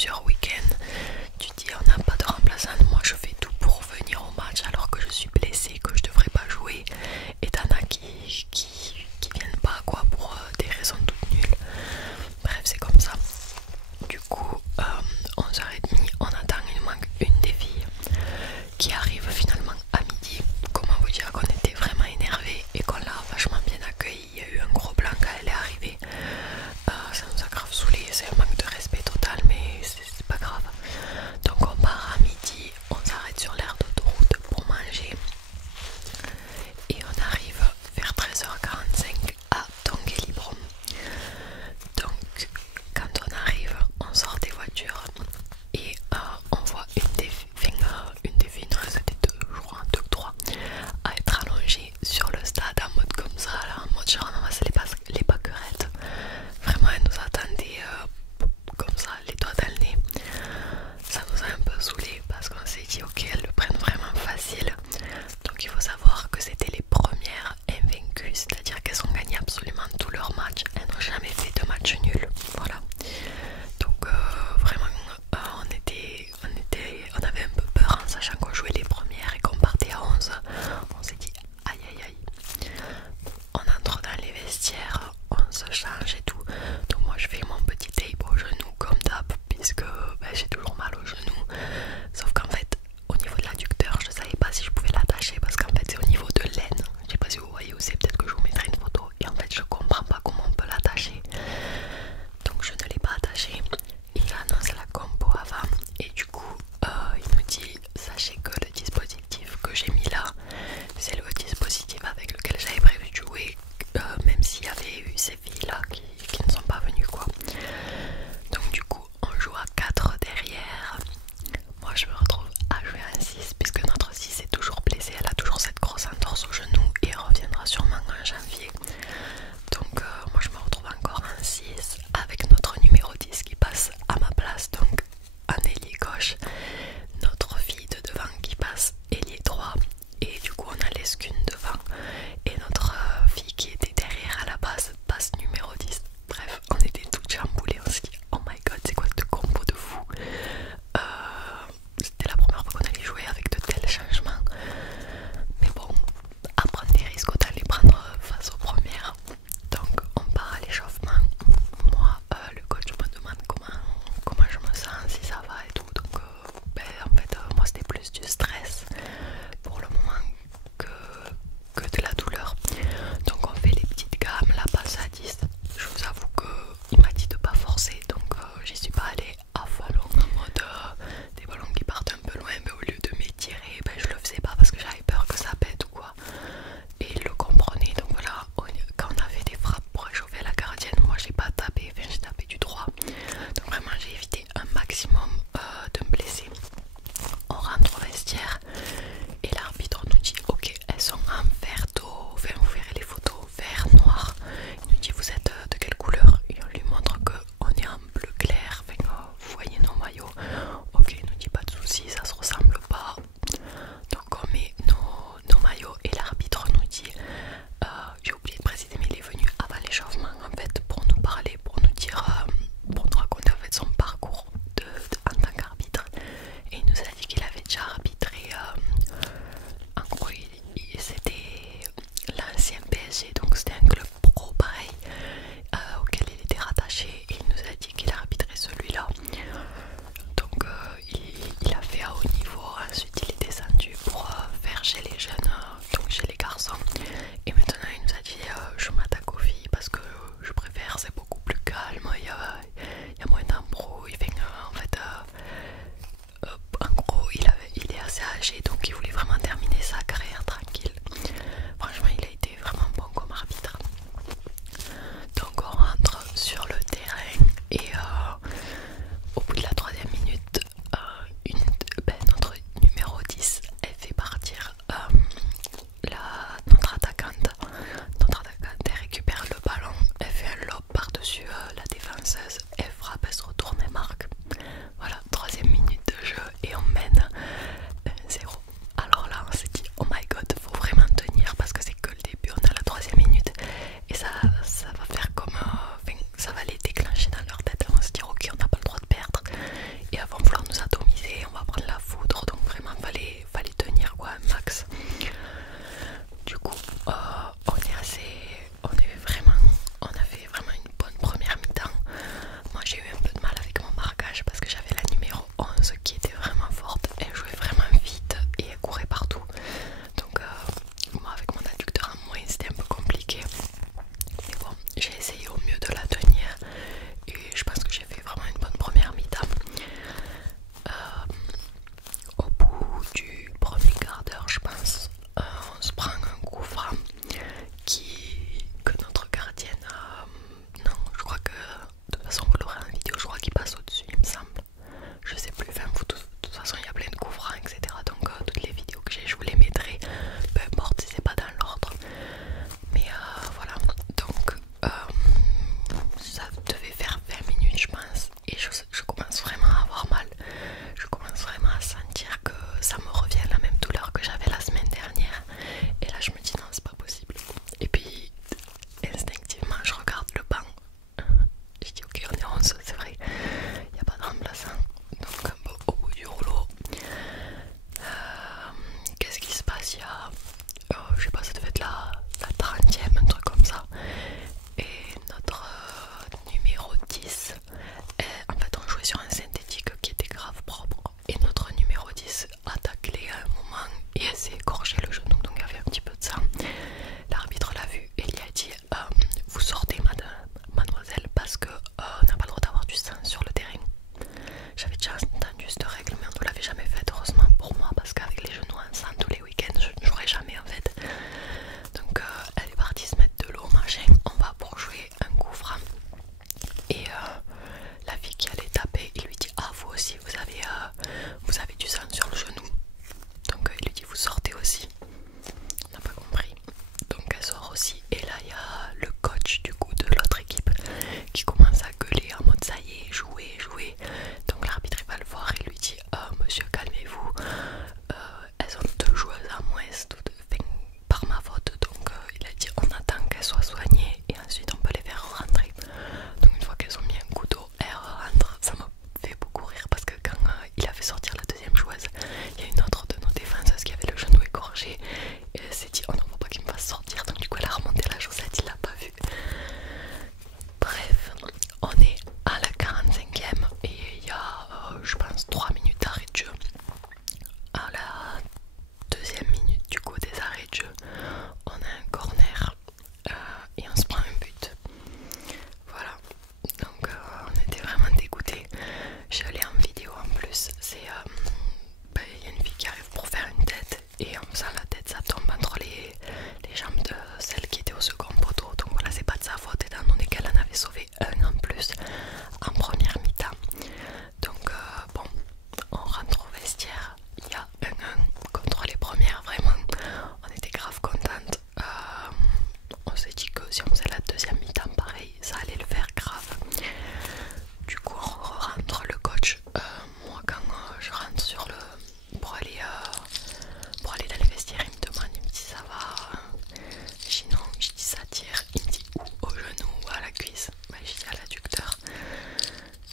plusieurs week-ends. Tu dis on n'a pas de remplaçante, moi je fais tout pour venir au match alors que je suis blessée, que je devrais pas jouer. Et t'en as qui viennent pas quoi pour des raisons toutes nulles. Bref, c'est comme ça. Du coup, 11h30, on attend, il manque une des filles qui arrive finalement à midi. Comment vous dire qu'on était vraiment énervés et qu'on l'a vachement bien accueilli. Il y a eu un gros blanc quand elle est arrivée. Ça nous a grave saoulé, c'est un manque de respect total, mais c'est pas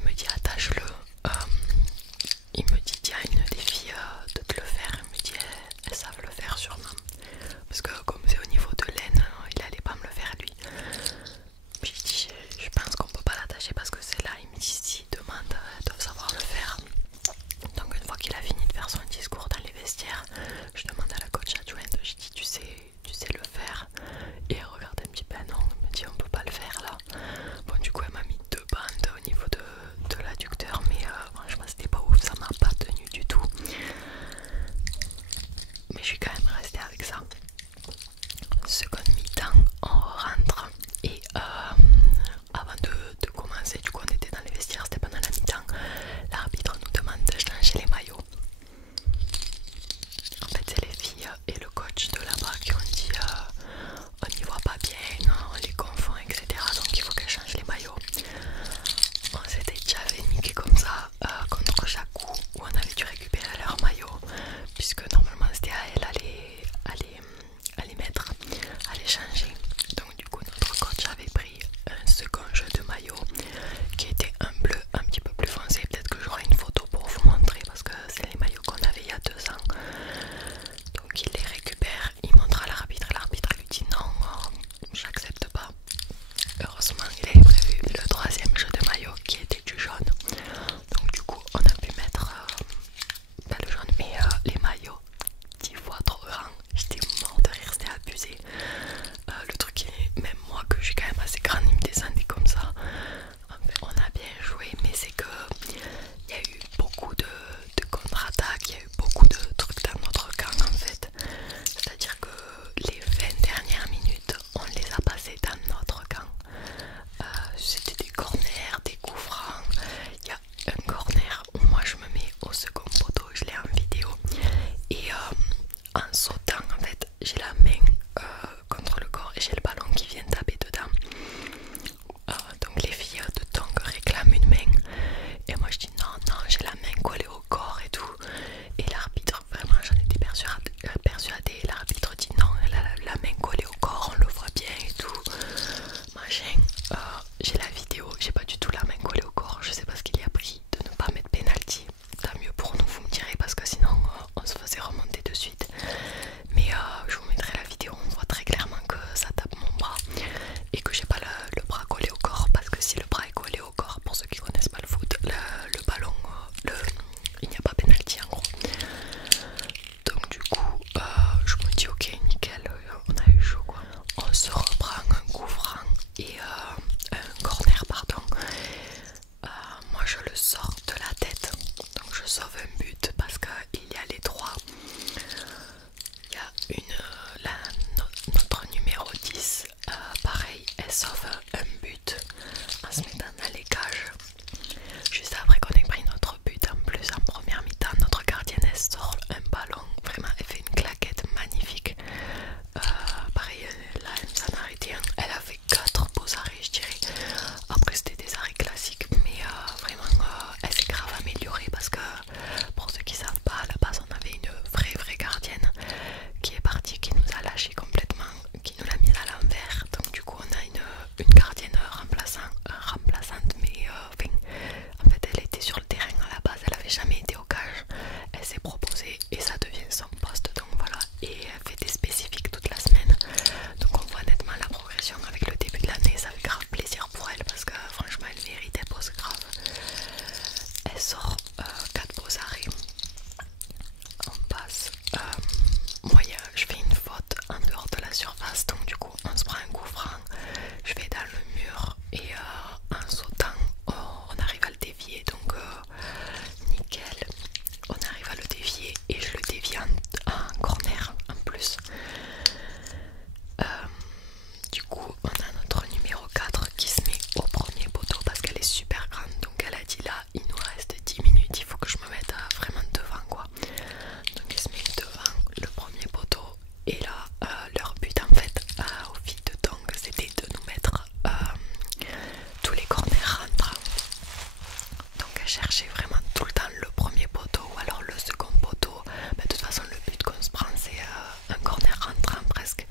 il me dit attache-le. Il me dit tiens, une des filles de te le faire. Il me dit elles savent le faire sûrement. Parce que comme c'est au niveau de l'aine, il allait pas me le faire lui. Puis je dis je pense qu'on peut pas l'attacher parce que c'est là. Il me dit si demande, elles doivent savoir le faire. Donc une fois qu'il a fini de faire son discours dans les vestiaires, je demande à la coach adjointe, je dis tu sais le faire. Et elle regarde un petit peu, non, elle me dit on peut pas le faire là. Bon du coup elle m'a mis 2 bandes au niveau de l'adducteur, mais franchement c'était pas ouf, ça m'a pas tenu du tout. Mais je suis quand même restée avec ça. Seconde mi-temps, on rentre et avant de commencer, du coup on était dans les vestiaires, c'était pendant la mi-temps. L'arbitre nous demande de changer les maillots. En fait c'est les filles et le coach de là-bas qui ont dit on n'y voit pas bien, on les confond, etc. Donc il faut qu'elles changent les maillots. On s'était déjà fait niquer comme ça contre chaque coup où on avait dû récupérer leur maillot, puisque normalement c'était à elle à les mettre, à les changer. Donc du coup notre coach avait pris un second jeu de maillot qui était un bleu un petit peu plus foncé. Peut-être que j'aurai une photo pour vous montrer parce que c'est les maillots qu'on avait il y a 2 ans. Donc il les récupère, il montre à l'arbitre, l'arbitre lui dit non, j'accepte pas. Heureusement il avait prévu le 3e jeu de maillot qui était du jaune. Donc du coup on a pu mettre pas le jaune mais les maillots 10 fois trop grands. J'étais mort de rire, c'était abusé. Le truc est, même moi que je suis quand même assez grande, il me descendait comme ça. On a bien joué, mais c'est que il y a eu beaucoup de contre-attaques, il y a eu beaucoup de trucs dans notre camp en fait. C'est-à-dire que les 20 dernières minutes, on les a passées dans notre camp. C'était des corners, des coups francs. Il y a un corner où moi je me mets au second poteau, je l'ai en vidéo. Et en sautant, en fait, j'ai la main contre le corps et j'ai le ballon qui vient taper dedans. Donc les filles de Tong réclament une main. Et moi je dis non, non, j'ai la main collée au corps et tout. Et l'arbitre, vraiment j'en étais persuadée. L'arbitre dit non, elle a la main collée au corps, on le voit bien et tout. Machin. J'ai la vidéo, j'ai pas du tout la main collée au corps. Je sais pas ce qu'il y a pris de ne pas mettre penalty. Tant mieux pour nous, vous me direz, parce que sinon on se faisait remonter de suite. Mais je vous mettrai la vidéo, on voit très clairement que ça tape mon bras et que j'ai pas le bras collé au corps, parce que si le bras est collé au corps, pour ceux qui connaissent pas le foot, le ballon, il n'y a pas penalty en gros. Donc du coup je me dis ok nickel, on a eu chaud quoi. On se reprend un coup franc et un corner pardon. Moi je le sors de la tête, donc je sauve un but parce qu'il y a les 3. Il y a notre numéro 10, pareil, elle sauve un but en se mettant dans les cages. Juste après qu'on ait pris notre but en plus en première mi-temps, notre gardienne elle sort un ballon, vraiment elle fait une claquette magnifique. Pareil, là elle nous en a arrêté un, elle a fait 4 beaux arrêts je dirais. Après c'était des arrêts classiques, mais vraiment elle s'est grave améliorée parce que pour ceux qui savent pas, à la base on avait une vraie gardienne qui est partie, qui nous a lâché complètement, qui nous l'a mise à l'envers. Donc du coup on a une gardienne remplaçante, mais en fait elle était sur le terrain à la base, elle avait jamais été au cage, elle s'est proposée et ça devient son poste, donc voilà, et elle fait des spécifiques toute la semaine. Donc on voit nettement la progression avec le début de l'année, ça fait grave plaisir pour elle parce que franchement elle mérite, elle pose grave. Elle sort 4 beaux arrêts. On passe. Moi je fais une faute en dehors de la surface, donc du coup on se prend un coup franc. Je vais dans le mur et en sautant on arrive à le dévier, donc nickel. On arrive à le dévier et je le dévie en corner en plus. Du coup on a notre numéro 4 qui se met au premier poteau parce qu'elle est super grande, donc elle a dit là il nous reste 10 minutes, il faut que je me mette vraiment devant quoi. Donc elle se met devant le premier poteau et là leur but en fait aux filles de Tong c'était de nous mettre tous les corners rentrants. Donc elle cherchait vraiment tout le temps le premier poteau ou alors le second poteau. Mais de toute façon le but qu'on se prend c'est un corner rentrant presque.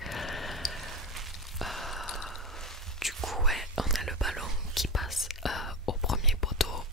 Du coup ouais, on a le ballon qui passe au premier poteau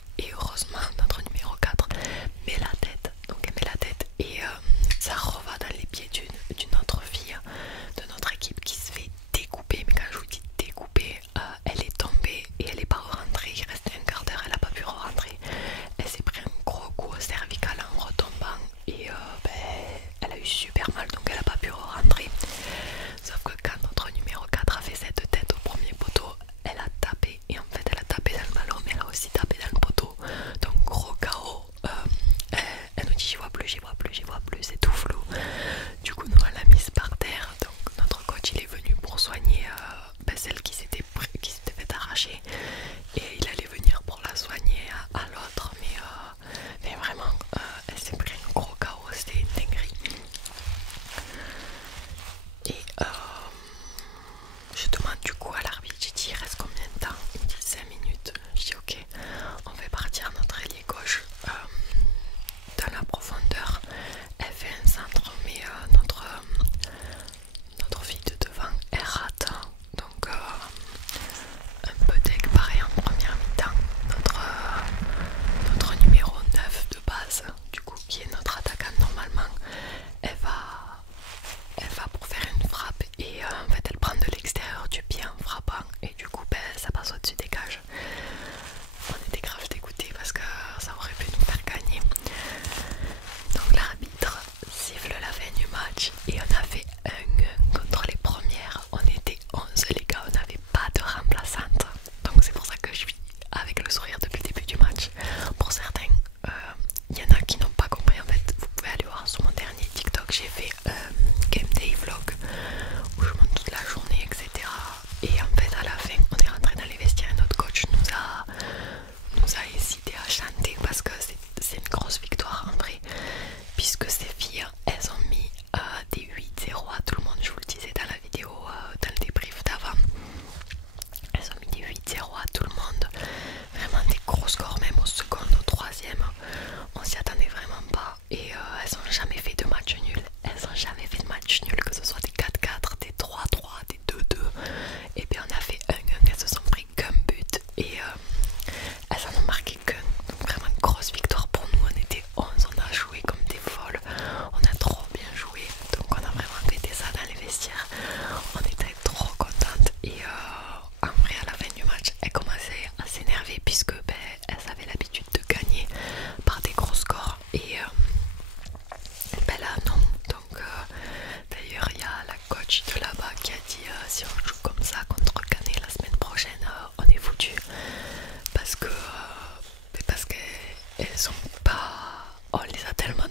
on les a tellement